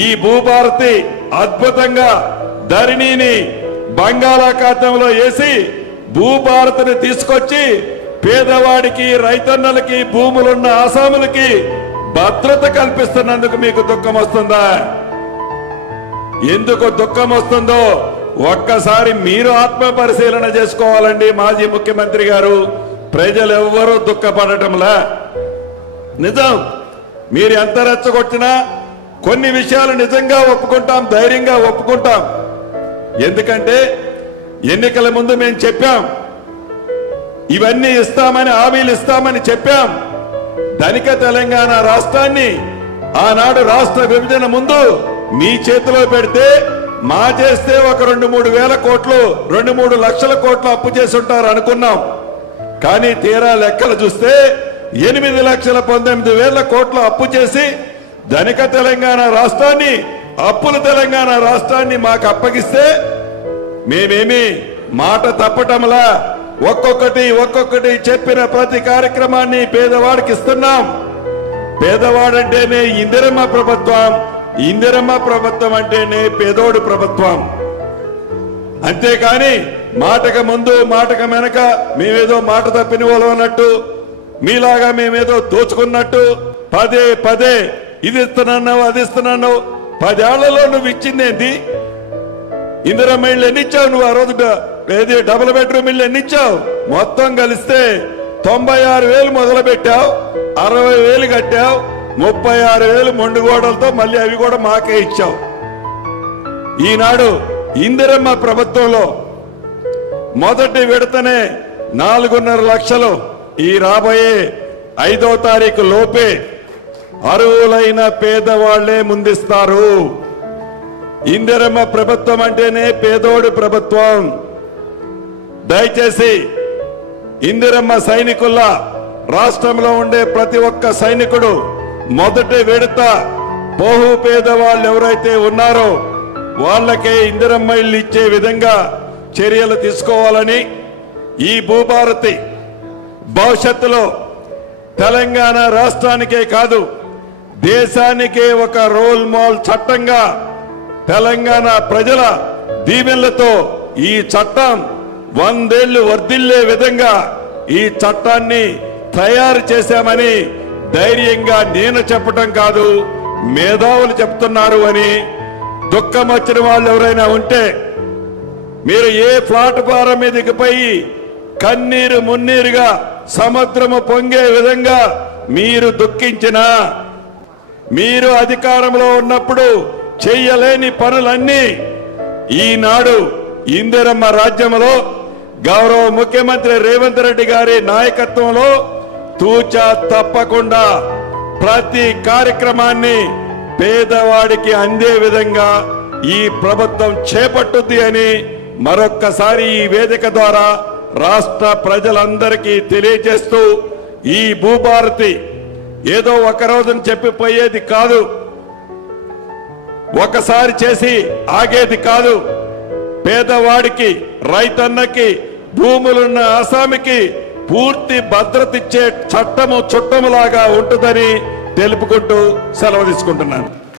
ఈ భూభారతి అద్భుతంగా ధరణిని బంగాళాఖాతంలో వేసి భూభారతిని తీసుకొచ్చి పేదవాడికి రైతన్నలకి భూములున్న ఆసాములకి భద్రత కల్పిస్తున్నందుకు మీకు దుఃఖం వస్తుందా? ఎందుకు దుఃఖం వస్తుందో ఒక్కసారి మీరు ఆత్మ పరిశీలన చేసుకోవాలండి. మాజీ ముఖ్యమంత్రి గారు, ప్రజలు ఎవ్వరూ దుఃఖపడటంలా. నిజం, మీరు ఎంత రెచ్చగొట్టినా కొన్ని విషయాలు నిజంగా ఒప్పుకుంటాం, ధైర్యంగా ఒప్పుకుంటాం. ఎందుకంటే ఎన్నికల ముందు మేము చెప్పాం, ఇవన్నీ ఇస్తామని, హామీలు ఇస్తామని చెప్పాం. ధనిక తెలంగాణ రాష్ట్రాన్ని ఆనాడు రాష్ట్ర విభజన ముందు మీ చేతిలో పెడితే మా చేస్తే ఒక 2-3 వేల కోట్లు 2-3 లక్షల కోట్లు అప్పు చేసి ఉంటారు అనుకున్నాం. కానీ తీరా లెక్కలు చూస్తే 8,19,000 కోట్లు అప్పు చేసి ధనిక తెలంగాణ రాష్ట్రాన్ని, అప్పుల తెలంగాణ రాష్ట్రాన్ని మాకు అప్పగిస్తే మేమేమి మాట తప్పటంలా ఒక్కొక్కటి చెప్పిన ప్రతి కార్యక్రమాన్ని పేదవాడికి ఇస్తున్నాం. పేదవాడంటేనే ఇందిరమ్మ ప్రభుత్వం, ఇందిరమ్మ ప్రభుత్వం అంటేనే పేదోడు ప్రభుత్వం. అంతేకాని మాటకు ముందు మాటకు వెనక మేమేదో మాట తప్పిన వాళ్ళు అన్నట్టు, మీలాగా మేమేదో దోచుకున్నట్టు పదే ఇది ఇస్తున్నావు అది ఇస్తున్నావు. 10 ఏళ్లలో నువ్వు ఇచ్చిందేంటి? ఇందిరమ్మ ఇళ్ళు ఎన్ని ఇచ్చావు నువ్వు? ఆ రోజు ఏది డబుల్ బెడ్రూమ్ ఇళ్ళు ఎన్ని ఇచ్చావు? మొత్తం కలిస్తే 96,000 మొదలు పెట్టావు, 60,000 కట్టావు, 36,000 మొండుగోడలతో మళ్ళీ అవి కూడా మాకే ఇచ్చావు. ఈనాడు ఇందిరమ్మ ప్రభుత్వంలో మొదటి విడతనే 4.5 లక్షలు ఈ రాబోయే 5వ తారీఖు లోపే అర్హులైన పేదవాళ్లే ముందిస్తారు. ఇందిరమ్మ ప్రభుత్వం అంటేనే పేదోడి ప్రభుత్వం. దయచేసి ఇందిరమ్మ సైనికుల్లా రాష్ట్రంలో ఉండే ప్రతి ఒక్క సైనికుడు మొదటి విడత బహు పేదవాళ్ళు ఎవరైతే ఉన్నారో వాళ్ళకే ఇందిరమ్మ ఇల్లు ఇచ్చే విధంగా చర్యలు తీసుకోవాలని, ఈ భూభారతి భవిష్యత్తులో తెలంగాణ రాష్ట్రానికే కాదు దేశానికే ఒక రోల్ మోడల్ చట్టంగా తెలంగాణ ప్రజల దీవెనలతో ఈ చట్టం 100 ఏళ్లు వర్ధిల్లే విధంగా ఈ చట్టాన్ని తయారు చేశామని ధైర్యంగా నేను చెప్పటం కాదు, మేధావులు చెప్తున్నారు అని. దుఃఖం వచ్చిన వాళ్ళు ఎవరైనా ఉంటే మీరు ఏ ప్లాట్ఫారం మీదకి పోయి కన్నీరు మున్నీరుగా సముద్రము పొంగే విధంగా మీరు దుఃఖించినా, మీరు అధికారంలో ఉన్నప్పుడు చెయ్యలేని పనులన్నీ ఈనాడు ఇందిరమ్మ రాజ్యంలో గౌరవ ముఖ్యమంత్రి రేవంత్ రెడ్డి గారి నాయకత్వంలో తూచా తప్పకుండా ప్రతి కార్యక్రమాన్ని పేదవాడికి అందే విధంగా ఈ ప్రభుత్వం చేపట్టుద్ది అని మరొక్కసారి ఈ వేదిక ద్వారా రాష్ట్ర ప్రజలందరికీ తెలియజేస్తూ, ఈ భూభారతి ఏదో ఒక రోజున చెప్పిపోయేది కాదు, ఒకసారి చేసి ఆగేది కాదు. పేదవాడికి, రైతన్నకి, భూములున్న ఆసామికి పూర్తి భద్రత ఇచ్చే చట్టము చుట్టములాగా ఉంటుందని తెలుపుకుంటూ సెలవు తీసుకుంటున్నాను.